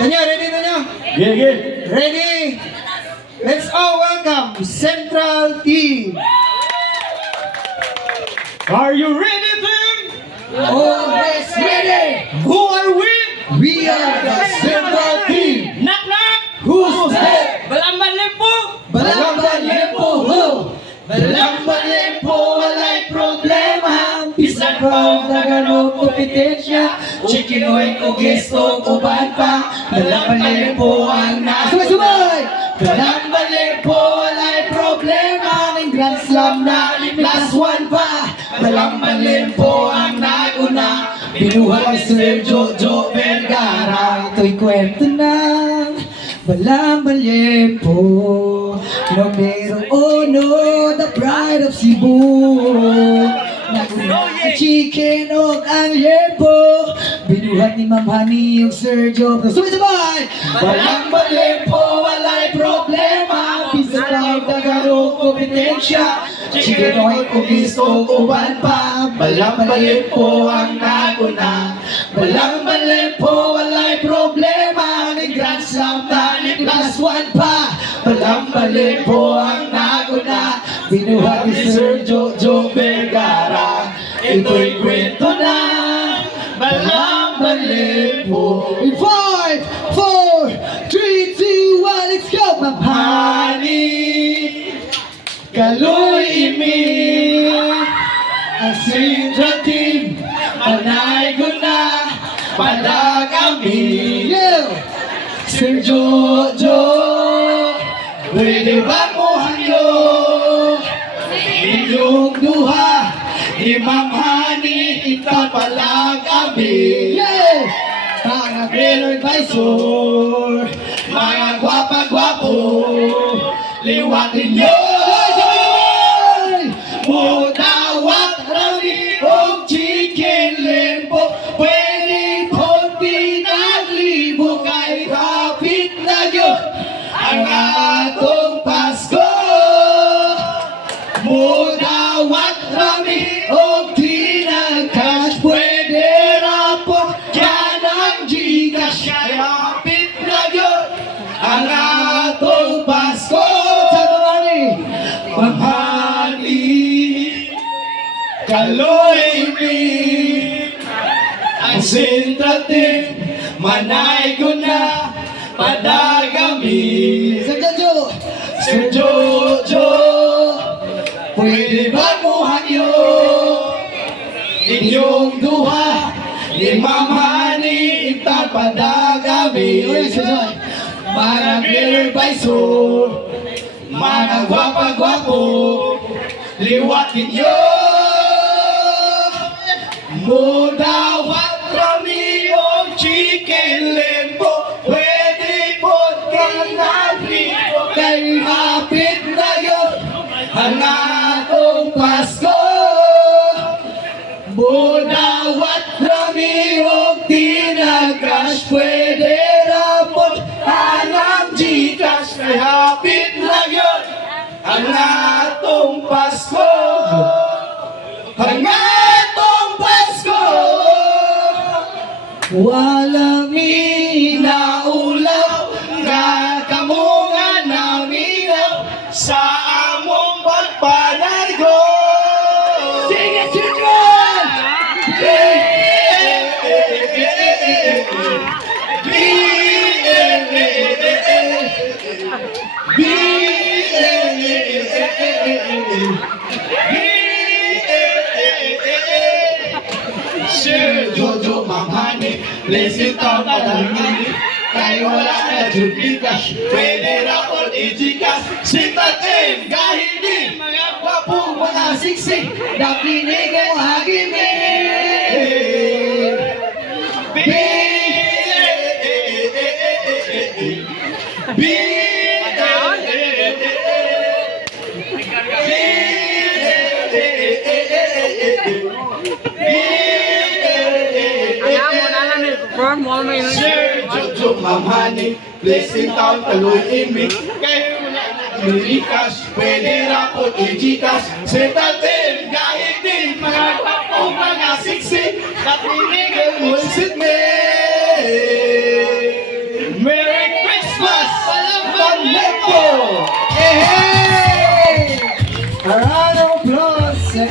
Tanya, ready na nyo? Gigi. Ready? Let's all welcome Central Team. Are you ready, team? Always ready. Who are we? We are the Central Team. Knock knock. Who's there? Balamban Limpo. Balamban Lempo, ho! Balamban Lempo, walay problema. Bisan pa ang taganong kompetensya. Chikinoy ko gesto, uban pa. Balamban Lempo ang nasubay. Balamban Lempo, walay problema. Ng Grand Slam na last one pa. Balamban Lempo ang naguna. Binuhay si Sergio Vergara. Ito'y kwento ng Balamban Lempo, numero uno, the pride of Cebu. Naguna ang chicken o ang lempo, binuhat ni Ma'am Honey yung Sergio. Sabay-sabay! Balamban Lempo, walay problema, bisa tayo kagarong kompetensya. Chicken o ang gusto, uban pa. Balamban Lempo ang naguna. Balamban Lempo, walay problema, ng Grand Slam na plus one pa. Balamban Lempo ang naguna. Binuhat ni Sergio Vergara. Ito'y kwento na Balamban Lempo. In 5, 4, 3, 2, 1, let's go! Ma'am Honey, Kaloy Imi, ang Central Team, Panay Guna, Padagami. Sir Jojo, pwede ba mo hangyo? Inyong duha, ni Ma'am Honey, ikaw palang kami. Mga Green Advisor, mga gwapa-gwapo, liwatin nyo! Mudawat rami o chicken lempo, pwede konti naglibo kay kapit na yun ang atong Pasko. Mudawat rami o tinagkas, pwede rapor yan ang Gcash kay kapit na yun ang atong Pasko. Ma'am Honey, Kaloy Imi, ang Central Team, Manay Guna, Padagami. Sir Jojo, pwede ba mo hangyo? Inyong duha, ni Ma'am Honey, itang Padagami. Mga Green Advisor, mga gwapa-gwapo, liwatin nyo! Mudawat rami o chicken lempo, pwede po kang naglipo kay hapit na yun ang atong Pasko. Mudawat rami o tinagkas, pwede rapot anang Gcash kay hapit na yun ang atong Pasko. Ang atong Pasko, walang inaulaw nga kamungan naminaw sa among pagpanaygo. Sige, children! Sir Jojo, Ma'am Honey, blessing taon padalangin. Kaya wala na Gcash, pwede rapon i-Gcash. Central Team, kahit di mga wapo, mga siksik, nakinig ang hagimi. Sir Jojo, Ma'am Honey, blessing taon Kaloy Imi. Kaya wala na Gcash, pwede rapon i-Gcash. Central Team, kahit di mga wapo, mga siksik, nakinig ang hagimi.